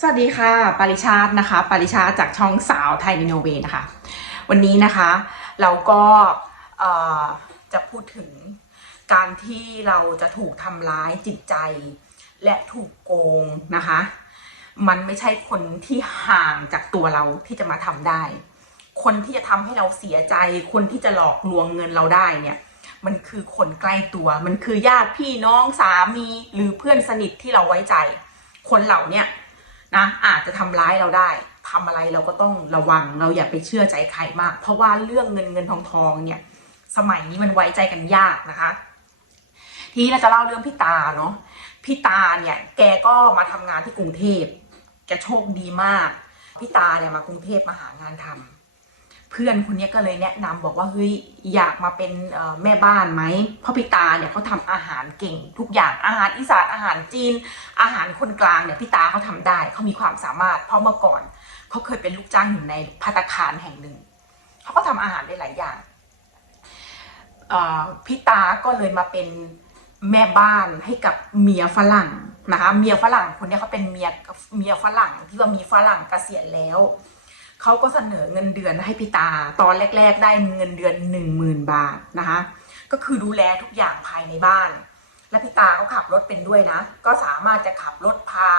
สวัสดีค่ะ ปาริชาตินะคะ ปาริชาตจากช่องสาวไทยนิโนเวนะคะ วันนี้นะคะเราก็จะพูดถึงการที่เราจะถูกทำร้ายจิตใจ และถูกโกงนะคะ มันไม่ใช่คนที่ห่างจากตัวเราที่จะมาทำได้ คนที่จะทำให้เราเสียใจ คนที่จะหลอกลวงเงินเราได้เนี่ยมันคือคนใกล้ตัว มันคือญาติพี่น้องสามีหรือเพื่อนสนิทที่เราไว้ใจ คนเหล่าเนี้ย นะอาจจะทำร้ายเราได้ทำอะไรเราก็ต้องระวังเราอย่าไปเชื่อใจใครมาก เพราะว่าเรื่องเงินเงินทองทองเนี่ยสมัยนี้มันไว้ใจกันยากนะคะ ทีนี้เราจะเล่าเรื่องพี่ตาเนาะพี่ตาเนี่ยแกก็มาทำงานที่กรุงเทพแกโชคดีมากพี่ตาเนี่ยมากรุงเทพมาหางานทำ เพื่อนคนนี้ก็เลยแนะนำบอกว่าเฮ้ยอยากมาเป็นแม่บ้านไหมเพราะพี่ตาเนี่ยเขาทำอาหารเก่งทุกอย่างอาหารอีสานอาหารจีน อาหารคนกลางเนี่ยพี่ตาเขาทำได้เขามีความสามารถ เพราะเมื่อก่อนเขาเคยเป็นลูกจ้างอยู่ในพัตาคารแห่งหนึ่งเขาก็ทำอาหารได้หลายอย่างพี่ตาก็เลยมาเป็นแม่บ้านให้กับเมียฝรั่งนะคะเมียฝรั่งคนนี้เขาเป็นเมียเมียฝรั่งที่ว่ามีฝรั่งเกษียณแล้ว เขาก็เสนอเงินเดือนให้พี่ตา ตอนแรก ๆ ได้เงินเดือนหนึ่งหมื่นบาทนะคะ ก็คือดูแลทุกอย่างภายในบ้าน และพี่ตาเขาขับรถเป็นด้วยนะ ก็สามารถจะขับรถพา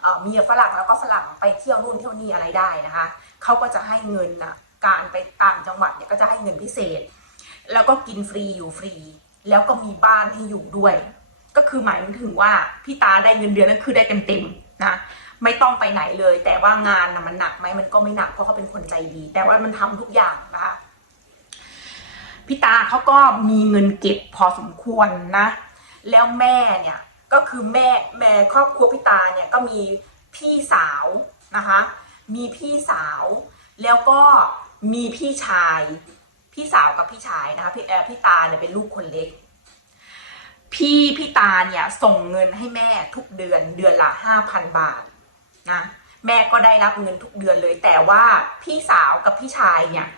เอ่อเมียฝรั่งแล้วก็ฝรั่งไปเที่ยวนู่นเที่ยวนี่อะไรได้นะคะเขาก็จะให้เงินนะการไปต่างจังหวัดเนี่ยก็จะให้เงินพิเศษ แล้วก็กินฟรีอยู่ฟรี แล้วก็มีบ้านให้อยู่ด้วย ก็คือหมายถึงว่าพี่ตาได้เงินเดือนนั่นคือได้เต็มๆ นะไม่ต้องไปไหนเลย แต่ว่างานนะมันหนักไหมมันก็ไม่หนักเพราะเขาเป็นคนใจดี แต่ว่ามันทำทุกอย่างนะคะพี่ตาเขาก็มีเงินเก็บพอสมควรนะ แล้วแม่เนี่ยก็คือแม่แม่ครอบครัวพี่ตาเนี่ยก็มีพี่สาวนะคะ มีพี่สาวแล้วก็มีพี่ชาย พี่สาวกับพี่ชายนะคะพี่เออพี่ตาเนี่ยเป็นลูกคนเล็ก พี่พี่ตาเนี่ยส่งเงินให้แม่ทุกเดือนเดือนละห้าพันบาทนะแม่ก็ได้รับเงินทุกเดือนเลย แต่ว่าพี่สาวกับพี่ชายเนี่ย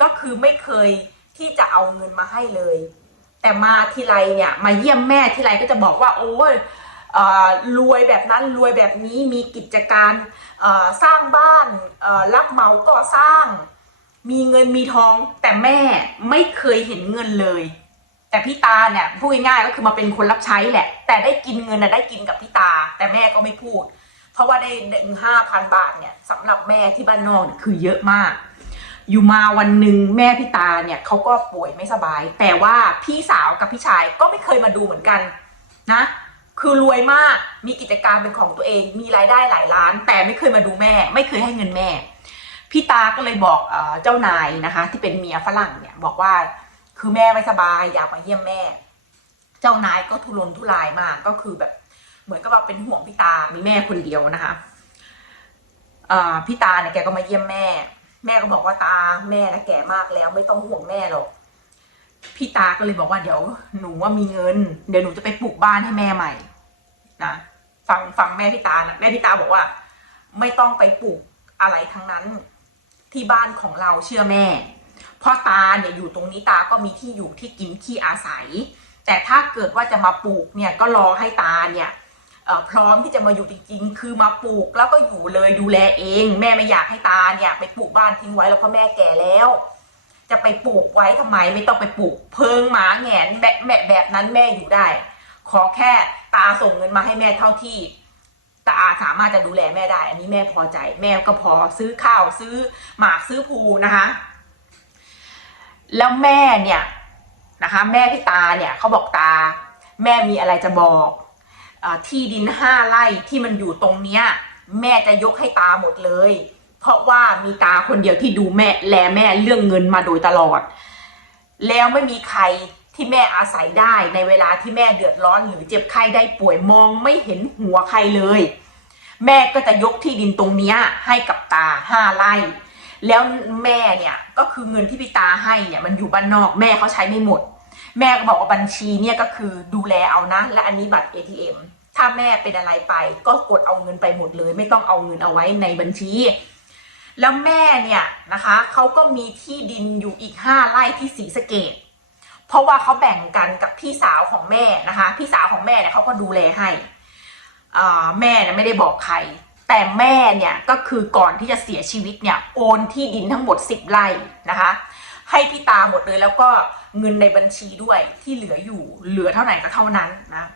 ก็คือไม่เคยที่จะเอาเงินมาให้เลย แต่มาทีไรเนี่ยมาเยี่ยมแม่ทีไรก็จะบอกว่าโอ้ยรวยแบบนั้นรวยแบบนี้มีกิจการสร้างบ้านรับเหมาก่อสร้าง มีเงินมีทองแต่แม่ไม่เคยเห็นเงินเลย แต่พี่ตาเนี่ยพูดง่ายๆก็คือมาเป็นคนรับใช้แหละ แต่ได้กินเงินนะได้กินกับพี่ตา แต่แม่ก็ไม่พูด เพราะว่าได้ห้าพันบาทเนี่ยสำหรับแม่ที่บ้านนอกเนี่ยคือเยอะมาก อยู่มาวันหนึ่งแม่พี่ตาเนี่ยเขาก็ป่วยไม่สบาย แต่ว่าพี่สาวกับพี่ชายก็ไม่เคยมาดูเหมือนกันนะ คือรวยมากมีกิจการเป็นของตัวเอง มีรายได้หลายล้าน แต่ไม่เคยมาดูแม่ ไม่เคยให้เงินแม่ พี่ตาก็เลยบอกเออเจ้านายนะคะ ที่เป็นเมียฝรั่งเนี่ยบอกว่า คือแม่ไม่สบายอยากมาเยี่ยมแม่ เจ้านายก็ทุรนทุรายมากก็คือแบบ เหมือนกับว่าเป็นห่วงพี่ตา มีแม่คนเดียวนะคะพี่ตาเนี่ยแกก็มาเยี่ยมแม่ แม่ก็บอกว่าตาแม่นะแก่มากแล้ว ไม่ต้องห่วงแม่หรอกพี่ตาก็เลยบอกว่าเดี๋ยวหนูว่ามีเงิน เดี๋ยวหนูจะไปปลูกบ้านให้แม่ใหม่นะฟังฟังแม่พี่ตานะแม่พี่ตาบอกว่า ไม่ต้องไปปลูกอะไรทั้งนั้น ที่บ้านของเราเชื่อแม่ เพ่อตาเนี่ยอยู่ตรงนี้ตาก็มีที่อยู่ที่กินที่อาศัย แต่ถ้าเกิดว่าจะมาปลูกเนี่ยก็รอให้ตาเนี่ยพร้อมที่จะมาอยู่จริงๆ คือมาปลูกแล้วก็อยู่เลยดูแลเอง แม่ไม่อยากให้ตาเนี่ยไปปลูกบ้านทิ้งไว้แล้วเพราะแม่แก่แล้ว จะไปปลูกไว้ทำไมไม่ต้องไปปลูกเพิงหมาแงนแบบแบบแบบนั้นแม่อยู่ได้ ขอแค่ตาส่งเงินมาให้แม่เท่าที่ตาสามารถจะดูแลแม่ได้ อันนี้แม่พอใจ แม่ก็พอซื้อข้าวซื้อหมากซื้อภูนะคะ แล้วแม่เนี่ยนะคะ แม่พี่ตาเนี่ยเขาบอกตา แม่มีอะไรจะบอกอที่ดินห้าไร่ที่มันอยู่ตรงเนี้ย แม่จะยกให้ตาหมดเลย เพราะว่ามีตาคนเดียวที่ดูแม่แลแม่เรื่องเงินมาโดยตลอด แล้วไม่มีใครที่แม่อาศัยได้ในเวลาที่แม่เดือดร้อนหรือเจ็บไข้ได้ป่วยมองไม่เห็นหัวใครเลย แม่ก็จะยกที่ดินตรงเนี้ยให้กับตาห้าไร่ แล้วแม่เนี่ยก็คือเงินที่พี่ตาให้เนี่ยมันอยู่บ้านนอกแม่เขาใช้ไม่หมด แม่ก็บอกว่าบัญชีเนี่ยก็คือดูแลเอานะ และอันนี้บัตร ATM ถ้าแม่เป็นอะไรไปก็กดเอาเงินไปหมดเลย ไม่ต้องเอาเงินเอาไว้ในบัญชี แล้วแม่เนี่ยนะคะเขาก็มีที่ดินอยู่อีกห้าไร่ที่ศรีสะเกดเพราะว่าเขาแบ่งกันกับพี่สาวของแม่นะคะ พี่สาวของแม่เนี่ยเขาก็ดูแลให้แม่เนี่ยไม่ได้บอกใคร แต่แม่เนี่ยก็คือก่อนที่จะเสียชีวิตเนี่ยโอนที่ดินทั้งหมด 10ไร่นะคะ ให้พี่ตาหมดเลยแล้วก็เงินในบัญชีด้วยที่เหลืออยู่เหลือเท่าไหร่ก็เท่านั้นนะ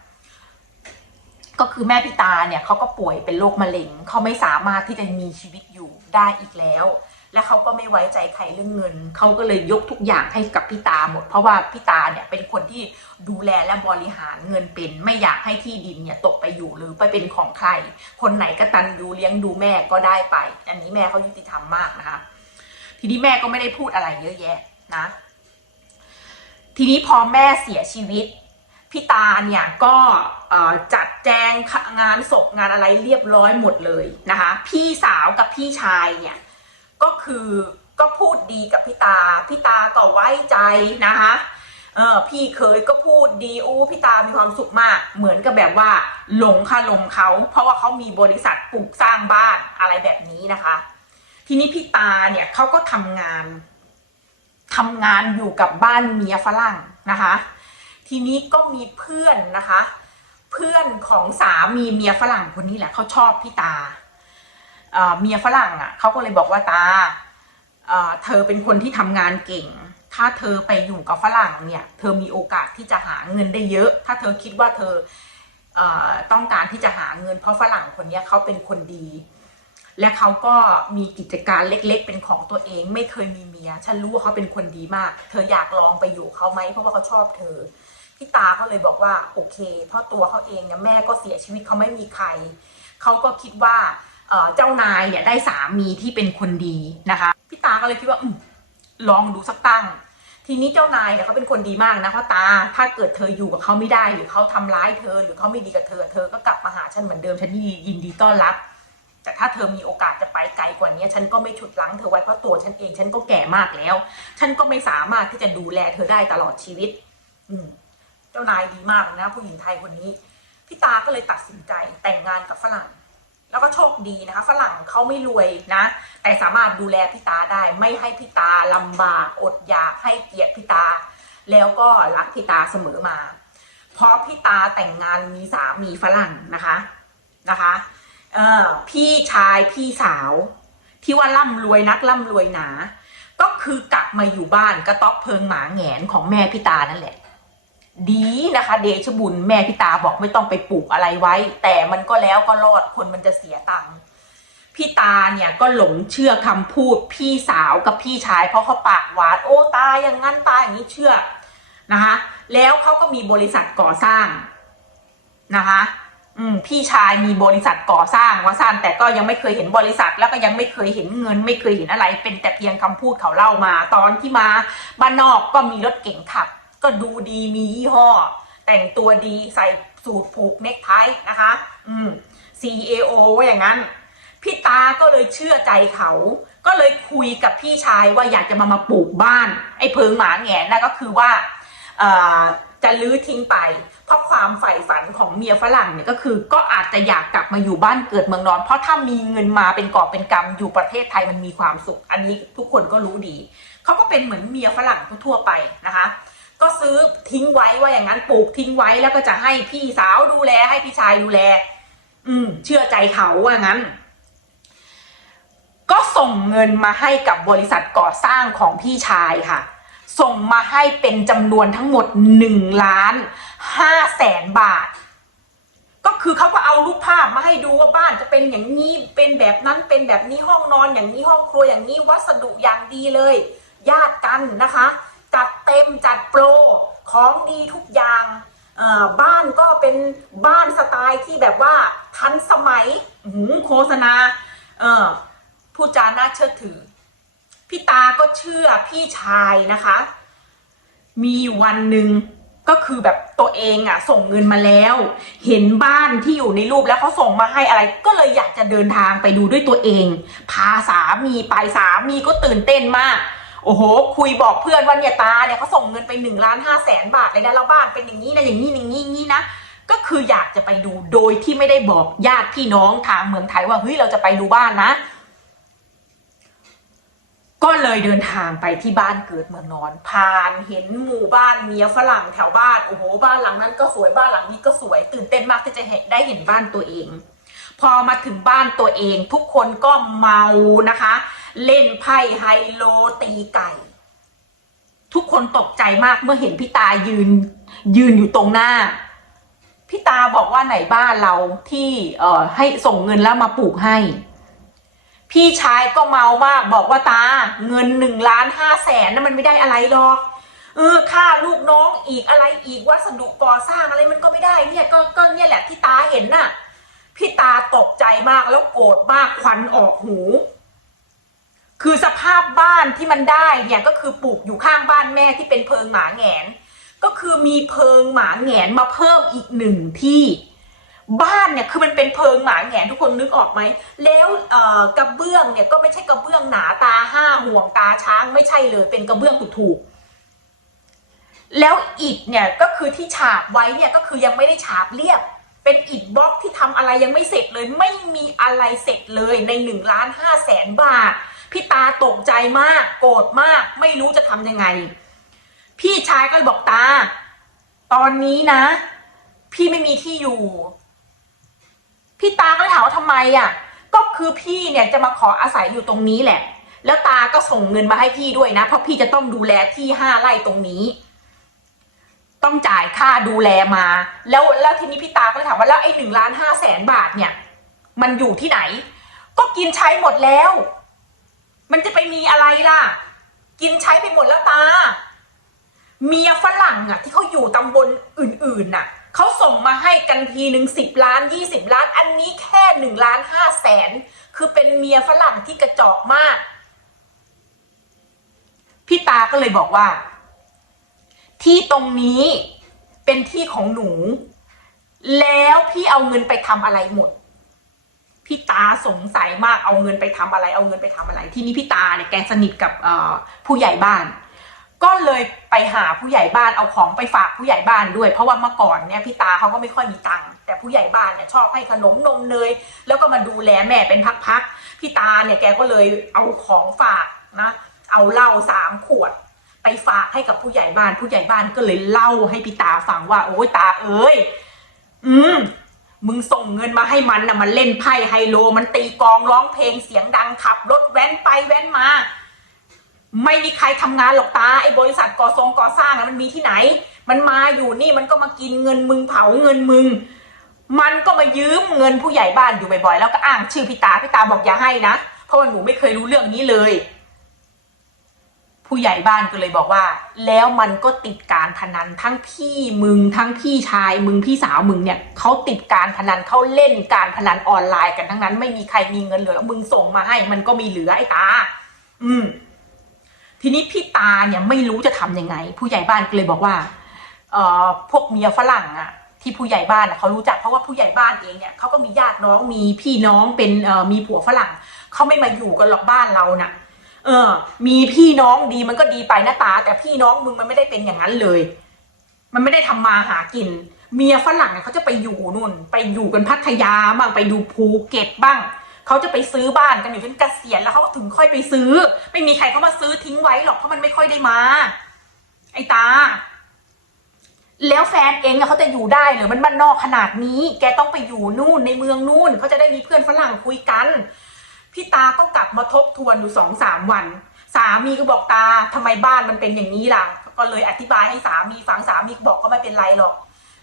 ก็คือแม่พี่ตาเนี่ยเขาก็ป่วยเป็นโรคมะเร็งเขาไม่สามารถที่จะมีชีวิตอยู่ได้อีกแล้ว และเขาก็ไม่ไว้ใจใครเรื่องเงิน เขาก็เลยยกทุกอย่างให้กับพี่ตาหมด เพราะว่าพี่ตาเนี่ยเป็นคนที่ดูแลและบริหารเงินเป็น ไม่อยากให้ที่ดินเนี่ยตกไปอยู่หรือไปเป็นของใคร คนไหนก็ตันดูเลี้ยงดูแม่ก็ได้ไป อันนี้แม่เขายุติธรรมมากนะคะ ทีนี้แม่ก็ไม่ได้พูดอะไรเยอะแยะนะ ทีนี้พอแม่เสียชีวิตพี่ตาเนี่ยก็จัดแจงงานศพงานอะไรเรียบร้อยหมดเลยนะคะ พี่สาวกับพี่ชายเนี่ย ก็คือก็พูดดีกับพี่ตา พี่ตาก็ไว้ใจนะคะเออพี่เคยก็พูดดีอู้พี่ตามีความสุขมาก เหมือนกับแบบว่า หลงค่ะหลงเขา เพราะว่าเขามีบริษัทปลูกสร้างบ้านอะไรแบบนี้นะคะ ทีนี้พี่ตาเนี่ยเขาก็ทำงานทำงานอยู่กับบ้านเมียฝรั่งนะคะ ทีนี้ก็มีเพื่อนนะคะ เพื่อนของสามีเมียฝรั่งคนนี้แหละเขาชอบพี่ตา เมียฝรั่งอะเขาก็เลยบอกว่าตาเธอเป็นคนที่ทำงานเก่ง ถ้าเธอไปอยู่กับฝรั่งเนี่ย เธอมีโอกาสที่จะหาเงินได้เยอะ ถ้าเธอคิดว่าเธอเอต้องการที่จะหาเงิน เพราะฝรั่งคนนี้เขาเป็นคนดี และเขาก็มีกิจการเล็กๆ เป็นของตัวเองไม่เคยมีเมีย ฉันรู้ว่าเขาเป็นคนดีมาก เธออยากลองไปอยู่เขาไหมเพราะว่าเขาชอบเธอพี่ตาเขาเลยบอกว่าโอเค เพราะตัวเขาเองเนี่ยแม่ก็เสียชีวิตเขาไม่มีใครเขาก็คิดว่า เจ้านายเนี่ยได้สามีที่เป็นคนดีนะคะพี่ตาก็เลยคิดว่าอลองดูสักตั้ง ทีนี้เจ้านายเนี่ยเขาเป็นคนดีมากนะเพราะตาถ้าเกิดเธออยู่กับเขาไม่ได้ หรือเขาทำร้ายเธอ หรือเขาไม่ดีกับเธอ เธอก็กลับมาหาฉันเหมือนเดิมฉันยินดีต้อนรับ แต่ถ้าเธอมีโอกาสจะไปไกลกว่านี้ฉันก็ไม่ฉุดลั้งเธอไว้เพราะตัวฉันเองฉันก็แก่มากแล้ว ฉันก็ไม่สามารถที่จะดูแลเธอได้ตลอดชีวิต อืเจ้านายดีมากนะผู้หญิงไทยคนนี้พี่ตาก็เลยตัดสินใจแต่งงานกับฝรั่ง แล้วก็โชคดีนะคะฝรั่งเขาไม่รวยนะ แต่สามารถดูแลพี่ตาได้ ไม่ให้พี่ตาลำบากอดอยากให้เกียรติพี่ตา แล้วก็รักพี่ตาเสมอมา เพราะพี่ตาแต่งงานมีสามีฝรั่งนะคะนะคะเออพี่ชายพี่สาว ที่ว่าร่ำรวยนักร่ำรวยหนา ก็คือกลับมาอยู่บ้านกระต๊อบเพิงหมาแงนของแม่พี่ตานั่นแหละ ดีนะคะ เดชบุญแม่พี่ตาบอกไม่ต้องไปปลูกอะไรไว้ แต่มันก็แล้วก็รอดคนมันจะเสียตังค์พี่ตาเนี่ยก็หลงเชื่อคำพูดพี่สาวกับพี่ชาย เพราะเขาปากหวานโอ้ตาอย่างงั้นตายอย่างนี้เชื่อนะคะแล้วเขาก็มีบริษัทก่อสร้างนะคะอืมพี่ชายมีบริษัทก่อสร้างว่าสั้นแต่ก็ยังไม่เคยเห็นบริษัทแล้วก็ยังไม่เคยเห็นเงิน ไม่เคยเห็นอะไร เป็นแต่เพียงคำพูดเขาเล่ามา ตอนที่มาบ้านนอกก็มีรถเก๋งขับ ก็ดูดีมียี่ห้อ แต่งตัวดีใส่สูทผูกเนคไทนะคะ อืม CEO ว่าอย่างนั้น พี่ตาก็เลยเชื่อใจเขา ก็เลยคุยกับพี่ชายว่าอยากจะมามาปลูกบ้าน ไอ้เพิงหมาแงนนะก็คือว่าจะลื้อทิ้งไป เพราะความใฝ่ฝันของเมียฝรั่งเนี่ยก็คือก็อาจจะอยากกลับมาอยู่บ้านเกิดเมืองนอน เพราะถ้ามีเงินมาเป็นกอบเป็นกำอยู่ประเทศไทยมันมีความสุข อันนี้ทุกคนก็รู้ดี เขาก็เป็นเหมือนเมียฝรั่งทั่วไปนะคะ ก็ซื้อทิ้งไว้ว่าอย่างนั้นปลูกทิ้งไว้แล้วก็จะให้พี่สาวดูแลให้พี่ชายดูแล อืม เชื่อใจเขาว่างั้น ก็ส่งเงินมาให้กับบริษัทก่อสร้างของพี่ชายค่ะ ส่งมาให้เป็นจำนวนทั้งหมดหนึ่งล้านห้าแสนบาท ก็คือเขาก็เอารูปภาพมาให้ดูว่าบ้านจะเป็นอย่างนี้เป็นแบบนั้นเป็นแบบนี้ห้องนอนอย่างนี้ห้องครัวอย่างนี้วัสดุอย่างดีเลย ญาติกันนะคะ จัดเต็มจัดโปรของดีทุกอย่างบ้านก็เป็นบ้านสไตล์ที่แบบว่าทันสมัยหือโฆษณาเออพูดจาน่าเชื่อถือ พี่ตาก็เชื่อพี่ชายนะคะ มีวันหนึ่งก็คือแบบตัวเองอะส่งเงินมาแล้ว เห็นบ้านที่อยู่ในรูปแล้วเขาส่งมาให้อะไร ก็เลยอยากจะเดินทางไปดูด้วยตัวเอง พาสามีไปสามีก็ตื่นเต้นมาก โอ้โห คุยบอกเพื่อนว่าเนี่ยตาเนี่ยเขาส่งเงินไปหนึ่งล้านห้าแสนบาทเลยนะแล้วบ้านเป็นอย่างนี้นะอย่างนี้อย่างนี้อย่างนี้นะก็คืออยากจะไปดูโดยที่ไม่ได้บอกญาติพี่น้องทางเมืองไทยว่าเฮ้ยเราจะไปดูบ้านนะ ก็เลยเดินทางไปที่บ้านเกิดเมืองนอน ผ่านเห็นหมู่บ้านเมียฝรั่งแถวบ้านโอ้โหบ้านหลังนั้นก็สวยบ้านหลังนี้ก็สวยตื่นเต้นมากที่จะเห็นได้เห็นบ้านตัวเอง พอมาถึงบ้านตัวเอง ทุกคนก็เมานะคะ เล่นไพ่ไฮโลตีไก่ ทุกคนตกใจมากเมื่อเห็นพี่ตายืน ยืนอยู่ตรงหน้า พี่ตาบอกว่าไหนบ้านเราที่เอ่อให้ส่งเงินแล้วมาปลูกให้ พี่ชายก็เมามากบอกว่าตา เงินหนึ่งล้านห้าแสนนั่นมันไม่ได้อะไรหรอกเออค่าลูกน้องอีกอะไรอีกวัสดุก่อสร้างอะไรมันก็ไม่ได้เนี่ยก็ก็เนี่ยแหละที่ตาเห็นน่ะ พี่ตาตกใจมากแล้วโกรธมากควันออกหู คือสภาพบ้านที่มันได้เนี่ยก็คือปลูกอยู่ข้างบ้านแม่ที่เป็นเพิงหมาแงน ก็คือมีเพิงหมาแงนมาเพิ่มอีกหนึ่งที่บ้านเนี่ยคือมันเป็นเพิงหมาแงนทุกคนนึกออกไหม แล้วกระเบื้องเนี่ยก็ไม่ใช่กระเบื้องหนาตาห้าห่วงตาช้างไม่ใช่เลยเป็นกระเบื้องถูกๆแล้วอิฐเนี่ยก็คือที่ฉาบไว้เนี่ยก็คือยังไม่ได้ฉาบเรียบ เป็นอิฐบล็อกที่ทำอะไรยังไม่เสร็จเลย ไม่มีอะไรเสร็จเลยในหนึ่งล้านห้าแสนบาท พี่ตาตกใจมาก โกรธมาก ไม่รู้จะทำยังไง พี่ชายก็เลยบอกตา ตอนนี้นะ พี่ไม่มีที่อยู่ พี่ตาก็เลยถามว่าทำไมอะ ก็คือพี่เนี่ยจะมาขออาศัยอยู่ตรงนี้แหละ แล้วตาก็ส่งเงินมาให้พี่ด้วยนะ เพราะพี่จะต้องดูแลที่ห้าไร่ตรงนี้ต้องจ่ายค่าดูแลมา แล้วแล้วทีนี้พี่ตาก็เลยถามว่าแล้วไอ้หนึ่งล้านห้าแสนบาทเนี่ย มันอยู่ที่ไหน ก็กินใช้หมดแล้ว มันจะไปมีอะไรล่ะ กินใช้ไปหมดแล้วตา เมียฝรั่งอะ ที่เขาอยู่ตำบลอื่นๆน่ะเขาส่งมาให้กันทีหนึ่งสิบล้านยี่สิบล้าน อันนี้แค่หนึ่งล้านห้าแสนคือเป็นเมียฝรั่งที่กระจอกมาก พี่ตาก็เลยบอกว่า ที่ตรงนี้เป็นที่ของหนู แล้วพี่เอาเงินไปทำอะไรหมด พี่ตาสงสัยมากเอาเงินไปทำอะไร เอาเงินไปทำอะไร ที่นี้พี่ตาเนี่ยแกสนิทกับผู้ใหญ่บ้าน ก็เลยไปหาผู้ใหญ่บ้านเอาของไปฝากผู้ใหญ่บ้านด้วย เพราะว่าเมื่อก่อนเนี่ยพี่ตาเขาก็ไม่ค่อยมีตังค์แต่ผู้ใหญ่บ้านเนี่ยชอบให้ขนมนมเนยแล้วก็มาดูแลแม่เป็นพักๆพี่ตาเนี่ยแกก็เลยเอาของฝากนะ เอาเหล้าสามขวดไปฝากให้กับผู้ใหญ่บ้าน ผู้ใหญ่บ้านก็เลยเล่าให้พี่ตาฟังว่า โอ้ยตาเอ้ย อืม มึงส่งเงินมาให้มันนะมันเล่นไพ่ไฮโล มันตีกองร้องเพลงเสียงดังขับรถแว้นไปแว้นมา ไม่มีใครทำงานหรอกตาไอ้บริษัทก่อทรงก่อสร้างอะมันมีที่ไหน มันมาอยู่นี่มันก็มากินเงินมึงเผาเงินมึง มันก็มายืมเงินผู้ใหญ่บ้านอยู่บ่อยๆแล้วก็อ้างชื่อพี่ตาพี่ตาบอกอย่าให้นะเพราะว่าหนูไม่เคยรู้เรื่องนี้เลย ผู้ใหญ่บ้านก็เลยบอกว่า แล้วมันก็ติดการพนันทั้งพี่มึงทั้งพี่ชายมึงพี่สาวมึงเนี่ยเขาติดการพนันเขาเล่นการพนันออนไลน์กันทั้งนั้น ไม่มีใครมีเงินเหลือมึงส่งมาให้ มันก็มีเหลือไอ้ตา อืม ทีนี้พี่ตาเนี่ยไม่รู้จะทำยังไง ผู้ใหญ่บ้านก็เลยบอกว่า เอ่อพวกเมียฝรั่งอะที่ผู้ใหญ่บ้านเขารู้จักเพราะว่าผู้ใหญ่บ้านเองเนี่ยเขาก็มีญาติน้องมีพี่น้องเป็นมีผัวฝรั่งเขาไม่มาอยู่กันหรอกบ้านเราน่ะ เออ มีพี่น้องดีมันก็ดีไปนะตา แต่พี่น้องมึงมันไม่ได้เป็นอย่างนั้นเลย มันไม่ได้ทำมาหากิน เมียฝรั่งเนี่ยเขาจะไปอยู่นู่น ไปอยู่กันพัทยาบ้างไปดูภูเก็ตบ้างเขาจะไปซื้อบ้านกันอยู่จนเกษียณแล้วเขาถึงค่อยไปซื้อ ไม่มีใครเขามาซื้อทิ้งไว้หรอกเพราะมันไม่ค่อยได้มา ไอ้ตา แล้วแฟนเองอะเขาจะอยู่ได้หรือมันบ้านนอกขนาดนี้ แกต้องไปอยู่นู่นในเมืองนู่นเขาจะได้มีเพื่อนฝรั่งคุยกัน พี่ตาก็กลับมาทบทวนอยู่สองสามวัน สามีก็บอกตาทำไมบ้านมันเป็นอย่างนี้ล่ะ ก็เลยอธิบายให้สามีฟังสามีบอกก็ไม่เป็นไรหรอก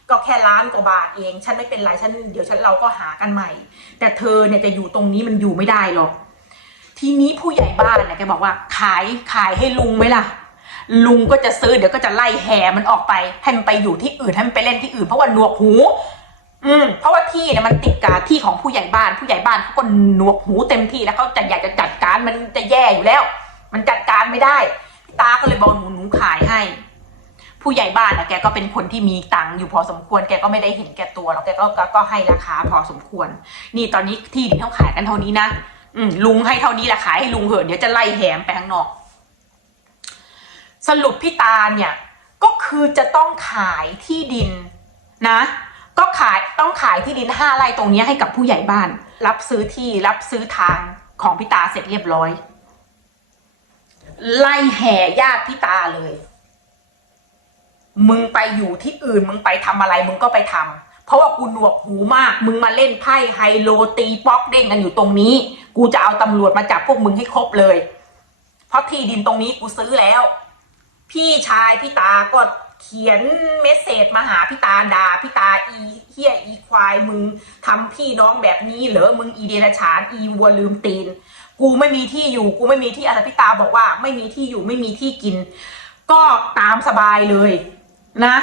ก็แค่ล้านกว่าบาทเอง ฉันไม่เป็นไรฉันเดี๋ยวฉันเราก็หากันใหม่ แต่เธอเนี่ยจะอยู่ตรงนี้มันอยู่ไม่ได้หรอก ทีนี้ผู้ใหญ่บ้านเนี่ยแกบอกว่า ขายขายให้ลุงไหมล่ะลุงก็จะซื้อเดี๋ยวก็จะไล่แห่มันออกไปให้มันไปอยู่ที่อื่นให้มันไปเล่นที่อื่นเพราะว่าหนวกหู อืมเพราะว่าที่เนี่ยมันติดกับที่ของผู้ใหญ่บ้าน ผู้ใหญ่บ้านเขาก็หนวกหูเต็มที่แล้วเขาจะอยากจะจัดการมันจะแย่อยู่แล้ว มันจัดการไม่ได้พี่ตาก็เลยบอกหนูหนูขายให้ ผู้ใหญ่บ้านนะแกก็เป็นคนที่มีตังค์อยู่พอสมควรแกก็ไม่ได้เห็นแก่ตัวหรอกแกก็ก็ก็ให้ราคาพอสมควร นี่ตอนนี้ที่ดินเขาขายกันเท่านี้นะอืมลุงให้เท่านี้แหละขายให้ลุงเหอะเดี๋ยวจะไล่แหมไปข้างนอก สรุปพี่ตาเนี่ย ก็คือจะต้องขายที่ดินนะ ก็ขายต้องขายที่ดินห้าไร่ตรงนี้ให้กับผู้ใหญ่บ้าน รับซื้อที่รับซื้อทางของพี่ตาเสร็จเรียบร้อย ไล่แห่ญาติพี่ตาเลย มึงไปอยู่ที่อื่น มึงไปทำอะไร มึงก็ไปทำเพราะว่ากูหนวกหูมาก มึงมาเล่นไพ่ไฮโลตีป๊อกเด้งกันอยู่ตรงนี้ กูจะเอาตำรวจมาจับพวกมึงให้ครบเลย เพราะที่ดินตรงนี้กูซื้อแล้ว พี่ชายพี่ตาก็ เขียนเมสเซจมาหาพี่ตาดาพี่ตาอีเฮียอีควายมึงทำพี่น้องแบบนี้เหรอมึงอีเดรฉานอีวัวลืมตีน กูไม่มีที่อยู่กูไม่มีที่อะไรพี่ตาบอกว่า ไม่มีที่อยู่ไม่มีที่กิน ก็ตามสบายเลยนะ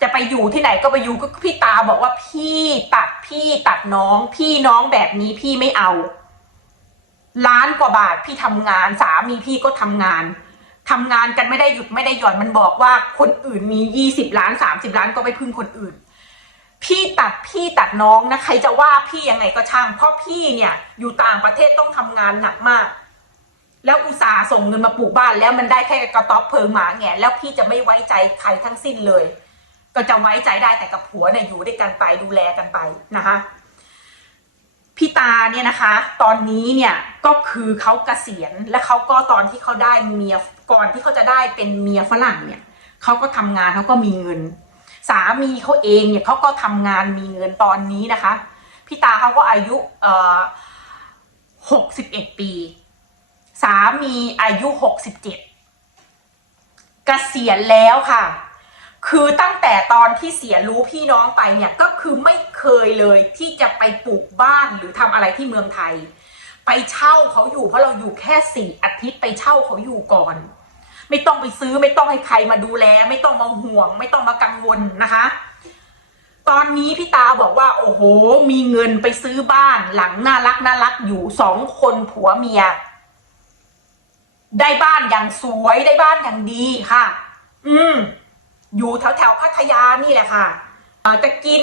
จะไปอยู่ที่ไหนก็ไปอยู่ก็พี่ตาบอกว่าพี่ตัดพี่ตัดน้อง พี่น้องแบบนี้พี่ไม่เอาล้านกว่าบาทพี่ทำงานสามีพี่ก็ทำงาน ทำงานกันไม่ได้หยุดไม่ได้หย่อนมันบอกว่าคนอื่นมียี่สิบล้านสามสิบล้านก็ไปพึ่งคนอื่น พี่ตัดพี่ตัดน้องนะใครจะว่าพี่ยังไงก็ช่าง เพราะพี่เนี่ยอยู่ต่างประเทศต้องทำงานหนักมาก แล้วอุตส่าห์ส่งเงินมาปลูกบ้าน แล้วมันได้แค่กระต๊อบเพลิงหมาแงแล้วพี่จะไม่ไว้ใจใครทั้งสิ้นเลย ก็จะไว้ใจได้แต่กับผัวเนี่ยอยู่ด้วยกันไปดูแลกันไปนะคะ พี่ตาเนี่ยนะคะ ตอนนี้เนี่ยก็คือเขาเกษียณและเขาก็ตอนที่เขาได้เมียก่อนที่เขาจะได้เป็นเมียฝรั่งเนี่ยเขาก็ทำงานเขาก็มีเงิน สามีเขาเองเนี่ยเขาก็ทำงานมีเงินตอนนี้นะคะพี่ตาเขาก็อายุเอ่อหกสิบเอ็ดปี สามีอายุหกสิบเจ็ดเกษียณแล้วค่ะ คือตั้งแต่ตอนที่เสียรู้พี่น้องไปเนี่ยก็คือไม่เคยเลยที่จะไปปลูกบ้านหรือทำอะไรที่เมืองไทย ไปเช่าเขาอยู่เพราะเราอยู่แค่สี่อาทิตย์ไปเช่าเขาอยู่ก่อน ไม่ต้องไปซื้อไม่ต้องให้ใครมาดูแล ไม่ต้องมาห่วง ไม่ต้องมากังวลนะคะ ตอนนี้พี่ตาบอกว่า โอ้โห มีเงินไปซื้อบ้านหลังน่ารักน่ารักอยู่สองคนผัวเมีย ได้บ้านอย่างสวยได้บ้านอย่างดีค่ะ อืม อยู่แถวแถวพัทยานี่แหละค่ะจะกิน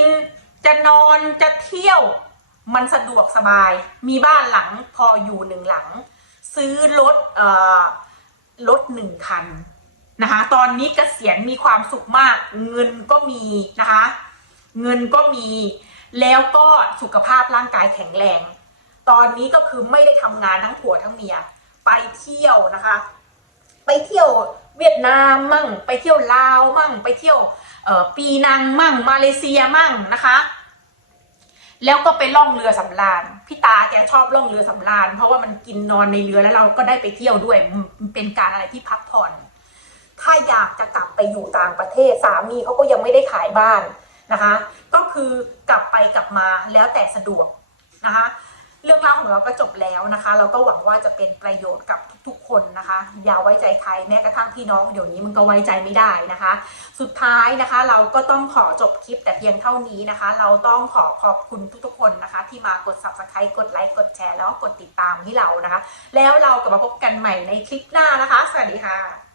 จะนอนจะเที่ยวมันสะดวกสบาย มีบ้านหลังพออยู่หนึ่งหลัง ซื้อรถเอ่อรถหนึ่งคันนะคะตอนนี้เกษียณมีความสุขมาก เงินก็มีนะคะเงินก็มีแล้วก็สุขภาพร่างกายแข็งแรง ตอนนี้ก็คือไม่ได้ทำงานทั้งผัวทั้งเมีย ไปเที่ยวนะคะ ไปเที่ยว เวียดนามมั่ง ไปเที่ยวลาวมั่ง ไปเที่ยวปีนังมั่ง มาเลเซียมั่งนะคะ แล้วก็ไปล่องเรือสำราญพี่ตาแกชอบล่องเรือสำราญ เพราะว่ามันกินนอนในเรือแล้วเราก็ได้ไปเที่ยวด้วยมันเป็นการอะไรที่พักผ่อน ถ้าอยากจะกลับไปอยู่ต่างประเทศสามีเขาก็ยังไม่ได้ขายบ้านนะคะ ก็คือกลับไปกลับมาแล้วแต่สะดวกนะคะ เรื่องราวของเราก็จบแล้วนะคะ เราก็หวังว่าจะเป็นประโยชน์กับทุกๆคนนะคะ อย่าไว้ใจใครแม้กระทั่งพี่น้องเดี๋ยวนี้มันก็ไว้ใจไม่ได้นะคะ สุดท้ายนะคะเราก็ต้องขอจบคลิปแต่เพียงเท่านี้นะคะ เราต้องขอขอบคุณทุกๆคนนะคะ ที่มากด subscribe กดไลค์กดแชร์แล้วก็กดติดตามที่เรานะคะ แล้วเรากลับมาพบกันใหม่ในคลิปหน้านะคะ สวัสดีค่ะ